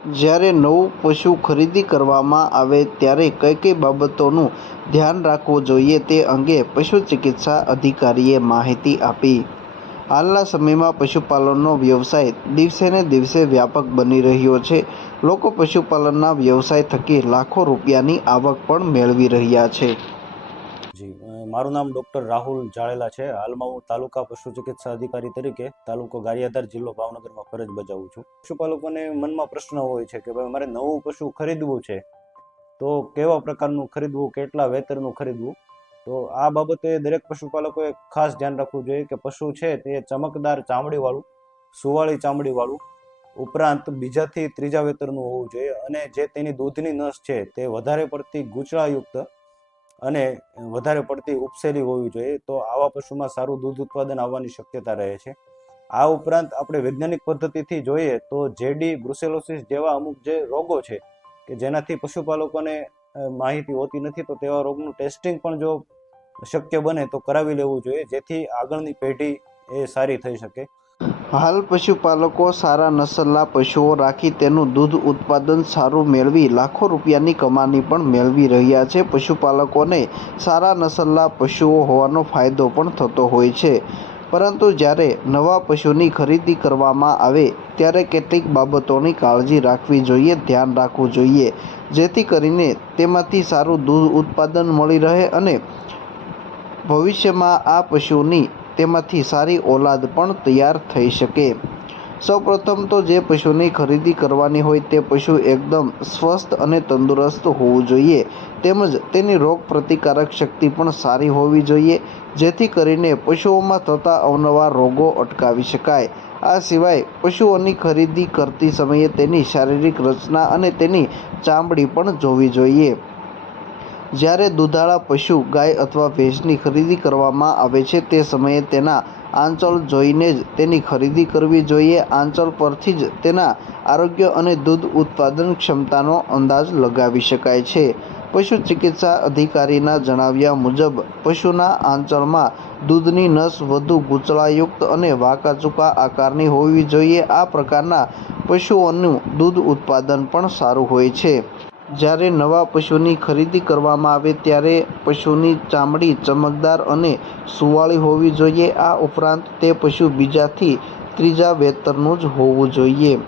જ્યારે નવું પશુ ખરીદી કરવામાં આવે ત્યારે કઈ કઈ બાબતોનું ધ્યાન રાખવું જોઈએ તે અંગે પશુ ચિકિત્સા અધિકારીએ માહિતી આપી। હાલના સમયમાં પશુપાલનનો વ્યવસાય દિવસેને દિવસે વ્યાપક બની રહ્યો છે। લોકો પશુપાલનના વ્યવસાય થકી લાખો રૂપિયાની આવક પણ મેળવી રહ્યા છે। જી, મારું નામ ડૉક્ટર રાહુલ જાડેલા છે। હાલમાં હું તાલુકા પશુ ચિકિત્સા અધિકારી તરીકે તાલુકો ગારિયાધાર જિલ્લો ભાવનગરમાં ફરજ બજાવું છું। પશુપાલકોને મનમાં પ્રશ્ન હોય છે કે ભાઈ મારે નવું પશુ ખરીદવું છે તો કેવા પ્રકારનું ખરીદવું, કેટલા વેતરનું ખરીદવું। તો આ બાબતે દરેક પશુપાલકોએ ખાસ ધ્યાન રાખવું જોઈએ કે પશુ છે તે ચમકદાર ચામડીવાળું, સુવાળી ચામડીવાળું, ઉપરાંત બીજાથી ત્રીજા વેતરનું હોવું જોઈએ અને જે તેની દૂધની નસ છે તે વધારે પડતી ગૂંચળાયુક્ત અને વધારે પડતી ઉપસેલી હોવી જોઈએ। તો આવા પશુમાં સારું દૂધ ઉત્પાદન આવવાની શક્યતા રહે છે। આ ઉપરાંત આપણે વૈજ્ઞાનિક પદ્ધતિથી જોઈએ તો જેડી, બ્રુસેલોસિસ જેવા અમુક જે રોગો છે કે જેનાથી પશુપાલકોને માહિતી હોતી નથી, તો તેવા રોગનું ટેસ્ટિંગ પણ જો શક્ય બને તો કરાવી લેવું જોઈએ જેથી આગળની પેઢી એ સારી થઈ શકે। હાલ પશુપાલકો સારા નસલના પશુઓ રાખી તેનું દૂધ ઉત્પાદન સારું મેળવી લાખો રૂપિયાની કમાણી પણ મેળવી રહ્યા છે। પશુપાલકોને સારા નસલના પશુઓ હોવાનો ફાયદો પણ થતો હોય છે, પરંતુ જ્યારે નવા પશુની ખરીદી કરવામાં આવે ત્યારે કેટલીક બાબતોની કાળજી રાખવી જોઈએ, ધ્યાન રાખવું જોઈએ, જેથી કરીને તેમાંથી સારું દૂધ ઉત્પાદન મળી રહે અને ભવિષ્યમાં આ પશુની તેમાંથી સારી ઓલાદ પણ તૈયાર થઈ શકે। સૌપ્રથમ તો જે પશુની ખરીદી કરવાની હોય તે પશુ એકદમ સ્વસ્થ અને તંદુરસ્ત હોવું જોઈએ, તેમજ તેની રોગ પ્રતિકારક શક્તિ પણ સારી હોવી જોઈએ, જેથી કરીને પશુઓમાં થતા અવનવા રોગો અટકાવી શકાય। આ સિવાય પશુઓની ખરીદી કરતી સમયે તેની શારીરિક રચના અને તેની ચામડી પણ જોવી જોઈએ। જ્યારે દુધાળા પશુ ગાય અથવા ભેંસની ખરીદી કરવામાં આવે છે તે સમયે તેના આંચળ જોઈને જ તેની ખરીદી કરવી જોઈએ। આંચળ પરથી જ તેના આરોગ્ય અને દૂધ ઉત્પાદન ક્ષમતાનો અંદાજ લગાવી શકાય છે। પશુ ચિકિત્સા અધિકારીના જણાવ્યા મુજબ પશુના આંચળમાં દૂધની નસ વધુ ગૂંચળાયુક્ત અને વાંકાચૂકા આકારની હોવી જોઈએ। આ પ્રકારના પશુઓનું દૂધ ઉત્પાદન પણ સારું હોય છે। જ્યારે નવા પશુની ખરીદી કરવામાં આવે ત્યારે પશુની ચામડી ચમકદાર અને સુવાળી હોવી જોઈએ। આ ઉપરાંત તે પશુ બીજાથી ત્રીજા વેતરનું જ હોવું જોઈએ।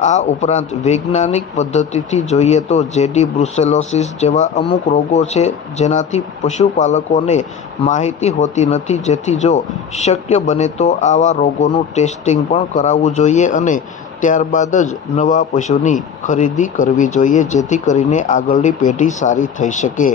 આ ઉપરાંત વૈજ્ઞાનિક પદ્ધતિથી જોઈએ તો જેડી, બ્રુસેલોસિસ જેવા અમુક રોગો છે જેનાથી પશુપાલકોને માહિતી હોતી નથી, જેથી જો શક્ય બને તો આવા રોગોનું ટેસ્ટિંગ પણ કરાવવું જોઈએ અને ત્યારબાદ જ નવા પશુની ખરીદી કરવી જોઈએ, જેથી કરીને આગળની પેઢી સારી થઈ શકે।